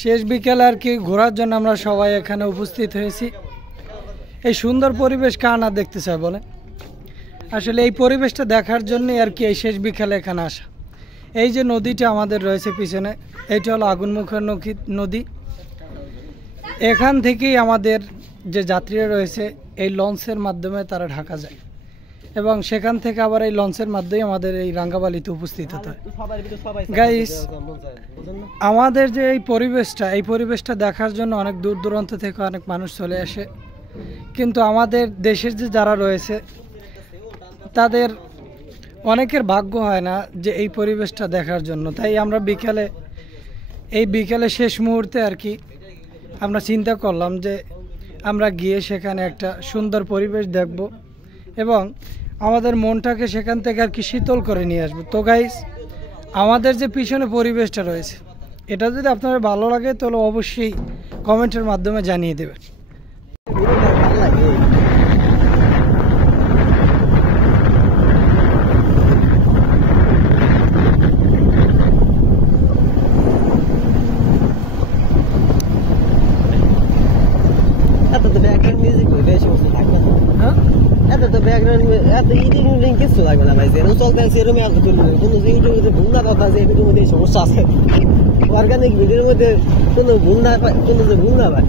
শেষ বিকেলে আর কি ঘোরার জন্য আমরা সবাই এখানে উপস্থিত হয়েছি। এই সুন্দর পরিবেশ কার না দেখতে চায় বলে। আসলে এই পরিবেশটা দেখার জন্যই আর কি এই শেষ বিকেলে এখানে আসা। এই যে নদীটা আমাদের রয়েছে পিছনে, এইটা হলো আগুনমুখের নদী। এখান থেকেই আমাদের যে যাত্রীরা রয়েছে এই লঞ্চের মাধ্যমে তারা ঢাকা যায় এবং সেখান থেকে আবার এই লঞ্চের মাধ্যমে আমাদের এই রাঙ্গাবালিতে উপস্থিত হতে হয়। গাইস, আমাদের যে এই পরিবেশটা দেখার জন্য অনেক দূর দূরান্ত থেকে অনেক মানুষ চলে আসে, কিন্তু আমাদের দেশের যে যারা রয়েছে তাদের অনেকের ভাগ্য হয় না যে এই পরিবেশটা দেখার জন্য। তাই আমরা বিকেলে শেষ মুহূর্তে আর কি আমরা চিন্তা করলাম যে আমরা গিয়ে সেখানে একটা সুন্দর পরিবেশ দেখব এবং আমাদের মনটাকে সেখান থেকে আর কি শীতল করে নিয়ে আসবো। তো গাইস, আমাদের যে পিছনে পরিবেশটা রয়েছে এটা যদি আপনাদের ভালো লাগে তাহলে অবশ্যই কমেন্টের মাধ্যমে জানিয়ে দেবেন। এত ইডিং কিছু লাগবে না ভাই, যেরকম চলতেছে এরকম এত কোনো ইউটিউবে ভুল না কথা যে ভিডিওর মধ্যে সমস্যা আছে, অর্গানিক ভিডিওর মধ্যে কোনো ভুল না পায়, কোনো যে ভুল না পায়।